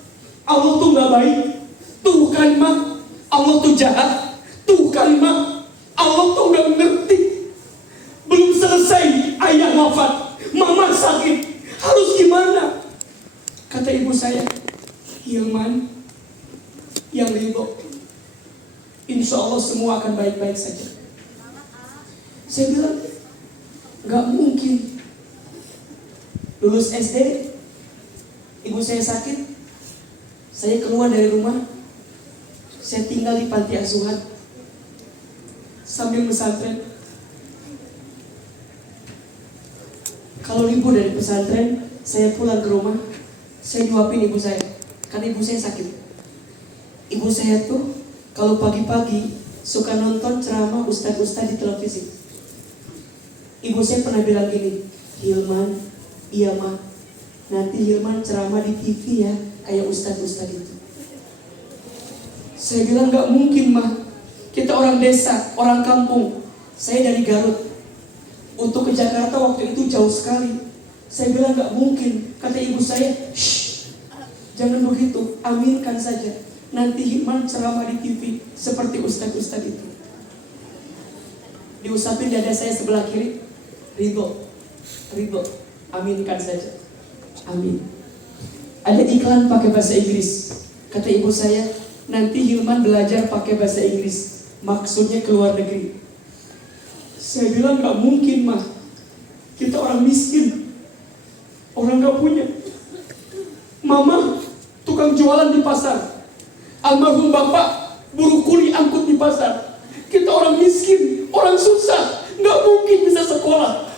Allah tuh gak baik. Tuh kan mak, Allah tuh jahat. Tuh kan mak, Allah tuh gak ngerti. Belum selesai ayah wafat, mama sakit, harus gimana? Kata ibu saya, Hilman, yang ridho, insya Allah semua akan baik-baik saja. Saya bilang, gak mungkin. Lulus SD, ibu saya sakit, saya keluar dari rumah, saya tinggal di panti asuhan sambil pesantren. Kalau libur dari pesantren, saya pulang ke rumah, saya nyuapin ibu saya, karena ibu saya sakit. Ibu saya tuh kalau pagi-pagi suka nonton ceramah ustadz-ustadz di televisi. Ibu saya pernah bilang gini, Hilman, iya mah, nanti Hilman ceramah di TV ya, kayak ustadz-ustadz itu. Saya bilang gak mungkin mah, kita orang desa, orang kampung. Saya dari Garut, untuk ke Jakarta waktu itu jauh sekali. Saya bilang gak mungkin. Kata ibu saya, shh, jangan begitu, aminkan saja. Nanti Hilman ceramah di TV seperti ustadz-ustadz itu. Diusapin dada saya sebelah kiri, ridho, ridho. Aminkan saja. Amin. Ada iklan pakai bahasa Inggris. Kata ibu saya, nanti Hilman belajar pakai bahasa Inggris, maksudnya ke luar negeri. Saya bilang gak mungkin mah, kita orang miskin, orang gak punya. Mama tukang jualan di pasar, almarhum bapak buruh kuli angkut di pasar. Kita orang miskin, orang susah, gak mungkin bisa sekolah.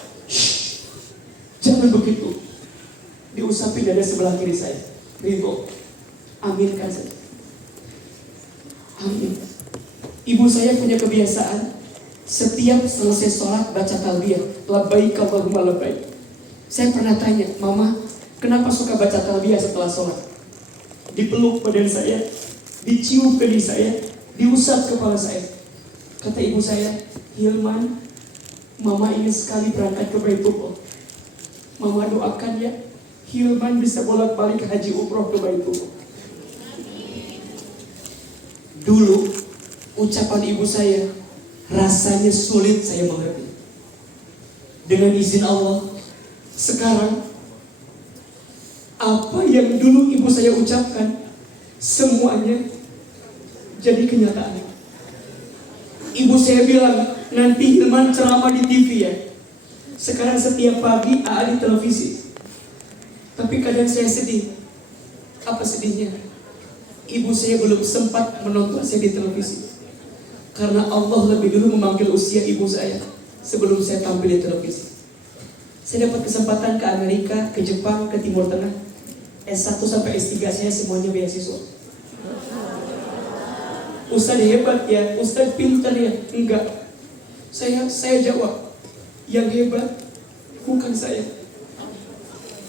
Jangan begitu. Diusapin dada sebelah kiri saya, ridho, aminkan saja. Amin. Ibu saya punya kebiasaan, setiap selesai sholat baca talbiyah, labbaik Allahumma labbaik. Saya pernah tanya, Mama, kenapa suka baca talbiyah setelah sholat? Dipeluk badan saya, dicium kedi saya, diusap kepala saya. Kata ibu saya, Hilman, Mama ingin sekali berangkat ke Baitullah. Mama doakan ya, Hilman bisa bolak-balik haji umroh ke Baitullah. Dulu ucapan ibu saya rasanya sulit saya mengerti. Dengan izin Allah, sekarang apa yang dulu ibu saya ucapkan semuanya jadi kenyataan. Ibu saya bilang, nanti Hilman ceramah di TV ya. Sekarang setiap pagi AA di televisi. Tapi kadang saya sedih. Apa sedihnya? Ibu saya belum sempat menonton saya di televisi. Karena Allah lebih dulu memanggil usia ibu saya sebelum saya tampil di televisi. Saya dapat kesempatan ke Amerika, ke Jepang, ke Timur Tengah. S1 sampai S3 saya semuanya beasiswa. Ustadz hebat ya, Ustadz pintar ya. Enggak. Saya jawab, yang hebat bukan saya,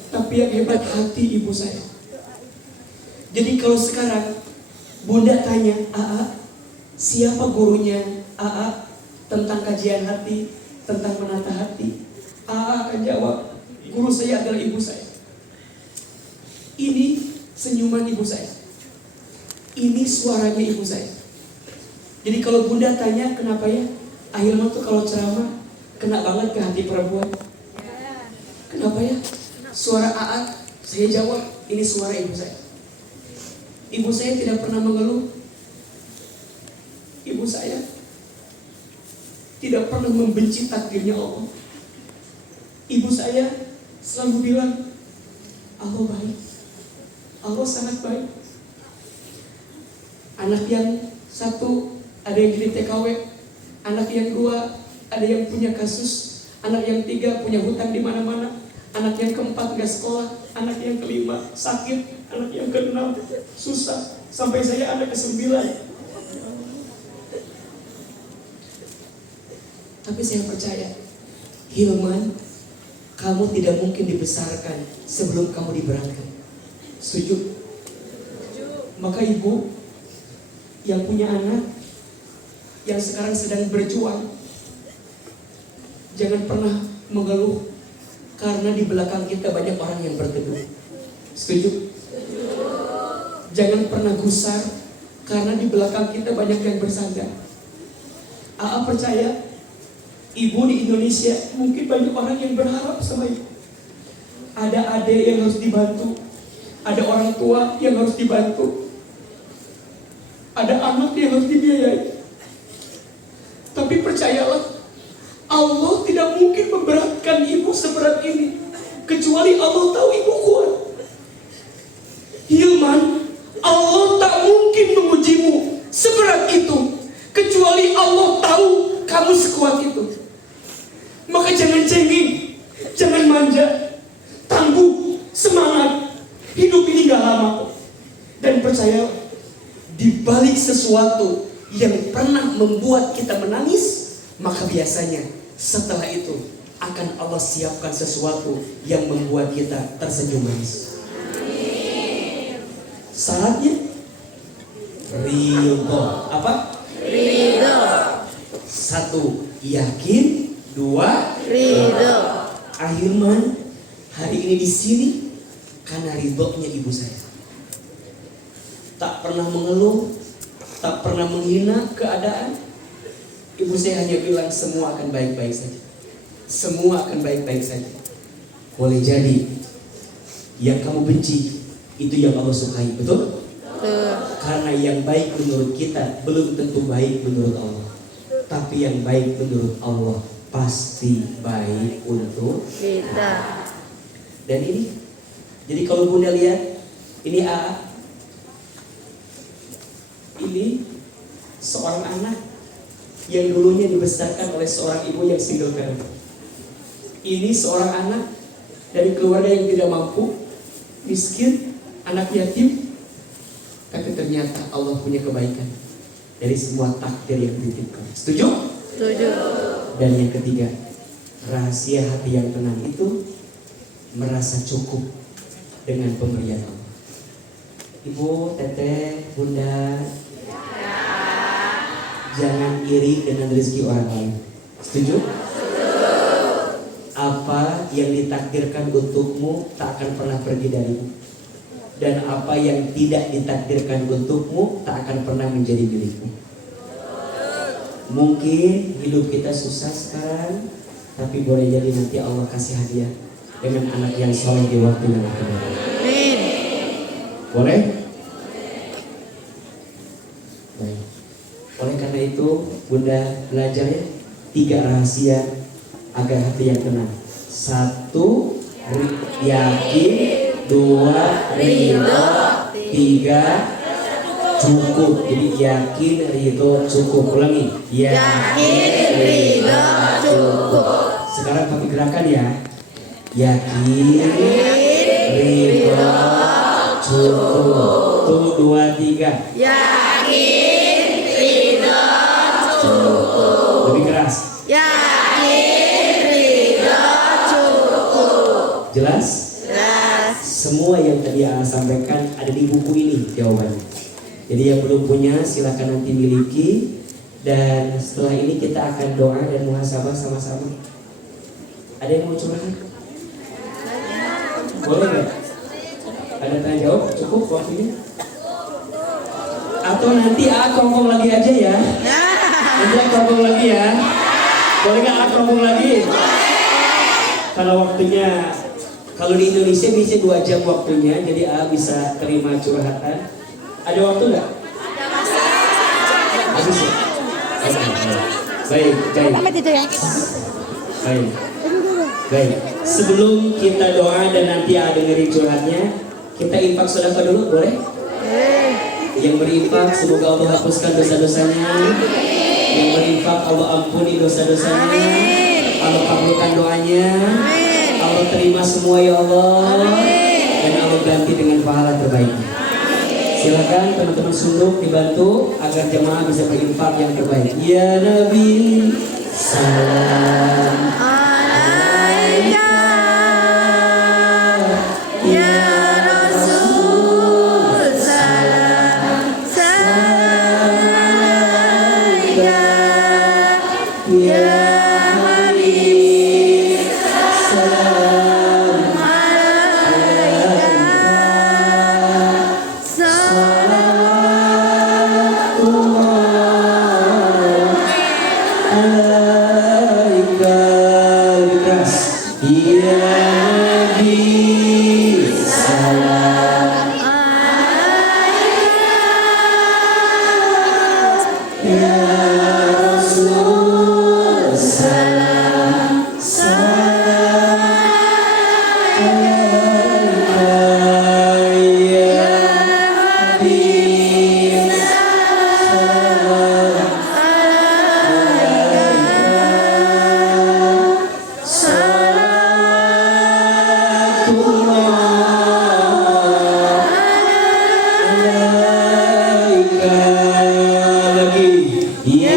tapi yang hebat hati ibu saya. Jadi kalau sekarang Bunda tanya, AA, siapa gurunya AA tentang kajian hati, tentang menata hati, AA akan jawab, guru saya adalah ibu saya. Ini senyuman ibu saya, ini suaranya ibu saya. Jadi kalau Bunda tanya kenapa ya, Ahilman tuh kalau ceramah kena banget ke hati perempuan. Kenapa ya? Suara AA, saya jawab, ini suara ibu saya. Ibu saya tidak pernah mengeluh. Ibu saya tidak pernah membenci takdirnya Allah. Ibu saya selalu bilang, Allah baik, Allah sangat baik. Anak yang satu ada yang jadi TKW, anak yang dua ada yang punya kasus, anak yang tiga punya hutang di mana-mana, anak yang keempat nggak sekolah, anak yang kelima sakit, anak yang keenam susah, sampai saya anak ke-9. Tapi saya percaya, Hilman, kamu tidak mungkin dibesarkan sebelum kamu diberangkat. Setuju? Maka ibu yang punya anak, yang sekarang sedang berjuang, jangan pernah mengeluh karena di belakang kita banyak orang yang berteduh. Setuju? Jangan pernah gusar karena di belakang kita banyak yang bersandar. Aa percaya, ibu di Indonesia mungkin banyak orang yang berharap sama ibu. Ada adik yang harus dibantu, ada orang tua yang harus dibantu, ada anak yang harus dibiayai. Tapi percayalah, Allah tidak mungkin memberatkan ibu seberat ini, kecuali Allah tahu ibu kuat. Hilman, Allah tak mungkin mengujimu seberat itu, kecuali Allah tahu kamu sekuat itu. Maka jangan cengeng, jangan manja, tangguh, semangat. Hidup ini gak lama kok. Dan percaya, di balik sesuatu yang pernah membuat kita menangis, maka biasanya setelah itu akan Allah siapkan sesuatu yang membuat kita tersenyum manis. Syaratnya ridho. Apa? Ridho. 1, yakin. 2, Ridho. Ahilman hari ini di sini karena ridhonya ibu saya. Tak pernah mengeluh, tak pernah menghina keadaan. Ibu saya hanya bilang semua akan baik-baik saja. Semua akan baik-baik saja. Boleh jadi yang kamu benci itu yang Allah sukai, betul? Karena yang baik menurut kita belum tentu baik menurut Allah. Tapi yang baik menurut Allah pasti baik untuk Kita. Dan ini, jadi kalau Bunda lihat, ini AA, ini seorang anak yang dulunya dibesarkan oleh seorang ibu yang single parent. Ini seorang anak dari keluarga yang tidak mampu, miskin, anak yatim, tapi ternyata Allah punya kebaikan dari semua takdir yang dititipkan. Setuju? Setuju. Dan yang ketiga, rahasia hati yang tenang itu merasa cukup dengan pemberian Allah. Ibu, teteh, bunda, jangan iri dengan rezeki orang lain. Setuju? Apa yang ditakdirkan untukmu tak akan pernah pergi darimu. Dan apa yang tidak ditakdirkan untukmu tak akan pernah menjadi milikmu. Mungkin hidup kita susah sekarang, tapi boleh jadi nanti Allah kasih hadiah dengan anak yang soleh di waktu yang akan datang. Amin. Boleh? Baik. Oleh karena itu, Bunda belajar ya 3 rahasia agar hati yang tenang. 1, yakin. 2, ridho. 3, cukup. Jadi yakin, ridho, cukup. Ulangi. Yakin, ridho, cukup. Sekarang pakai gerakan ya. Yakin, ridho, cukup. Tuh 2, 3. Yakin, ridho, cukup. Lebih keras. Yakin, ridho, cukup. Jelas? Jelas. Semua yang tadi Aa sampaikan ada di buku ini jawabannya. Jadi yang belum punya silakan nanti miliki. Dan setelah ini kita akan doa dan muhasabah sama-sama. Ada yang mau curhat? Boleh nggak? Ada tanya jawab? Cukup waktunya? Atau nanti Aa kongkong lagi aja ya? Nanti Aa kongkong lagi ya? Boleh nggak Aa kongkong lagi? Kalau waktunya, kalau di Indonesia bisa 2 jam waktunya, jadi Aa bisa terima curhatan. Ada waktu nggak? Habis ya? Baik, baik. Baik. Baik. Sebelum kita doa dan nanti Aa dengerin curhatnya, kita infak sedekah dulu, boleh? Yang berinfak semoga Allah hapuskan dosa-dosanya. Yang berinfak Allah ampuni dosa-dosanya. Allah kabulkan doanya. Allah terima semua ya Allah. Dan Allah ganti dengan pahala terbaiknya. Silakan teman-teman sunduk dibantu agar jemaah bisa berinfak yang terbaik. Ya Nabi, salam alaika ya Rasul, salam alaika ya Habib, salam alaika alaika. Lebih keras. Ya Nabi, salam ya Rasul, salam alaika ya Habib, salam alaika. Lagi ya Nabi,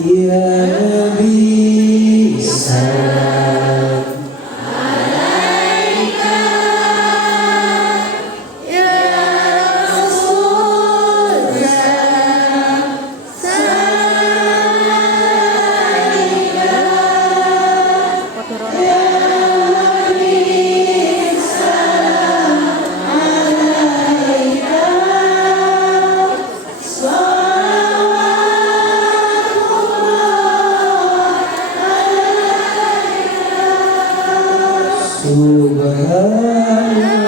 ya Nabi, salam Subhanallah.